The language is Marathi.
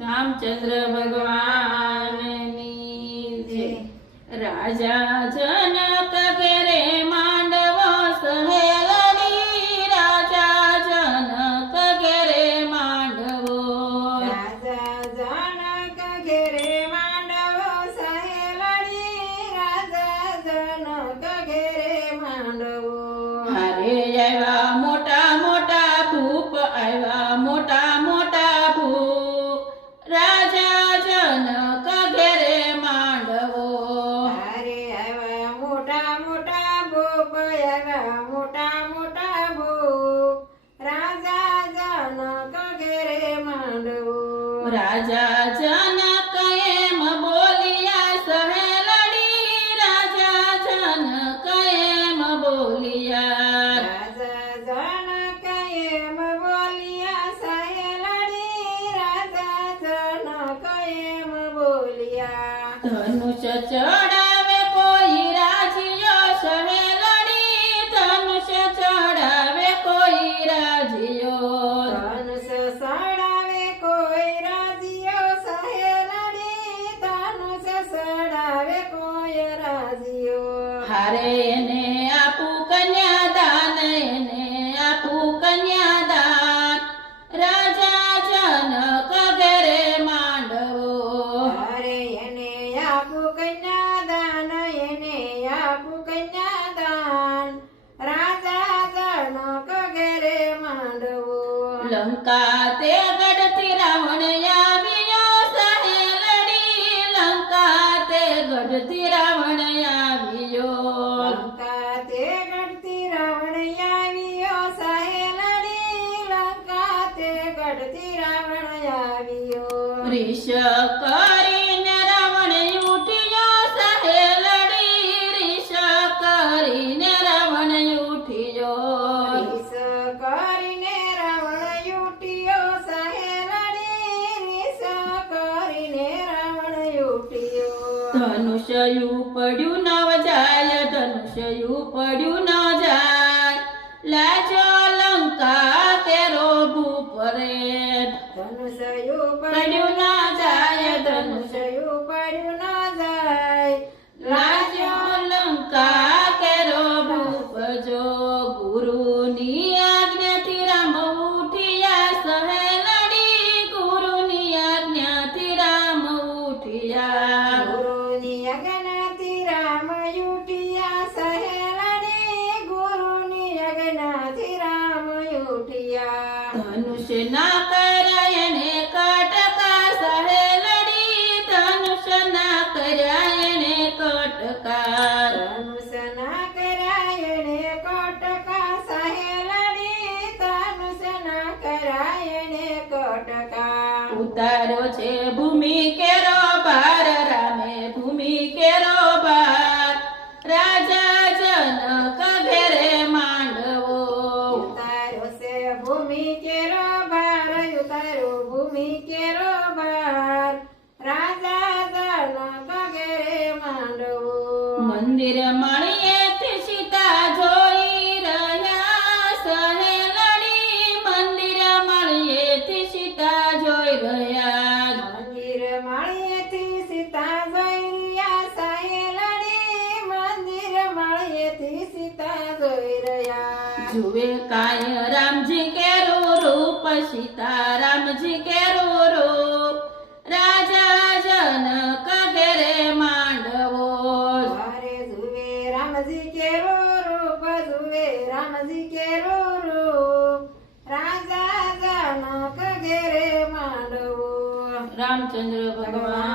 रामचंद्र भगवान जे। राजा जनक रे मांडव सहलनी राजा जनक रे मांडव। राजा जनक रे मांडव सहलनी राजा जनक रे मांडव। हरे जय राजा जनक एम बोलिया सहेलडी राजा जनक एम बोलिया राजा जनक एम बोलिया सहेलडी राजा जनक एम बोलिया धनुष હારે એને આપું કન્યાદાન એને આપું કન્યાદાન રાજા જનક ઘરે માંડવો અરે એને આપું કન્યાદાન એને આપું કન્યાદાન રાજા જનક ઘેરે માંડવો લંકા તે રીશ કરીને રાવણ ઉઠ્યો સહેલડી રીશ કરીને રાવણ ઉઠ્યો. રીસ કરીને રાવણ ઉઠ્યો સહેલડી રીસ કરીને રાવણ ઉઠ્યો. ધનુષ્યુ પડ્યું ન જાય ધનુષ્યુ પડ્યું ન જાય. લાજો લંકા તેરો ભૂપરે ધનુષયું પડ્યું ધનુષ ના કરાય ને કટકા સહેલડી ધનુષ ના કરાય ને કટકા. ધનુષ ના કરાય ને કટકા સહેલડી ધનુષ ના કરાય ને કટકા. ઉતારો છે ભૂમિ કેરો મંદિર મળીએથી સીતા જોઈ રહ્યા સહેલડી મંદિર મળીએથી સીતા જોઈ રહ્યા મંદિર માળીએથી સીતા જોઈ રહ્યા સહેલડી મંદિર માળીએથી સીતા જોઈ રહ્યા જુએ કાય રામજી કેરું રૂપ સીતા રામજી કેરું રૂપ राम जी के रो रो बजुए राम जी के रो रो राजा जनक गेरे मांडव रामचंद्र भगवान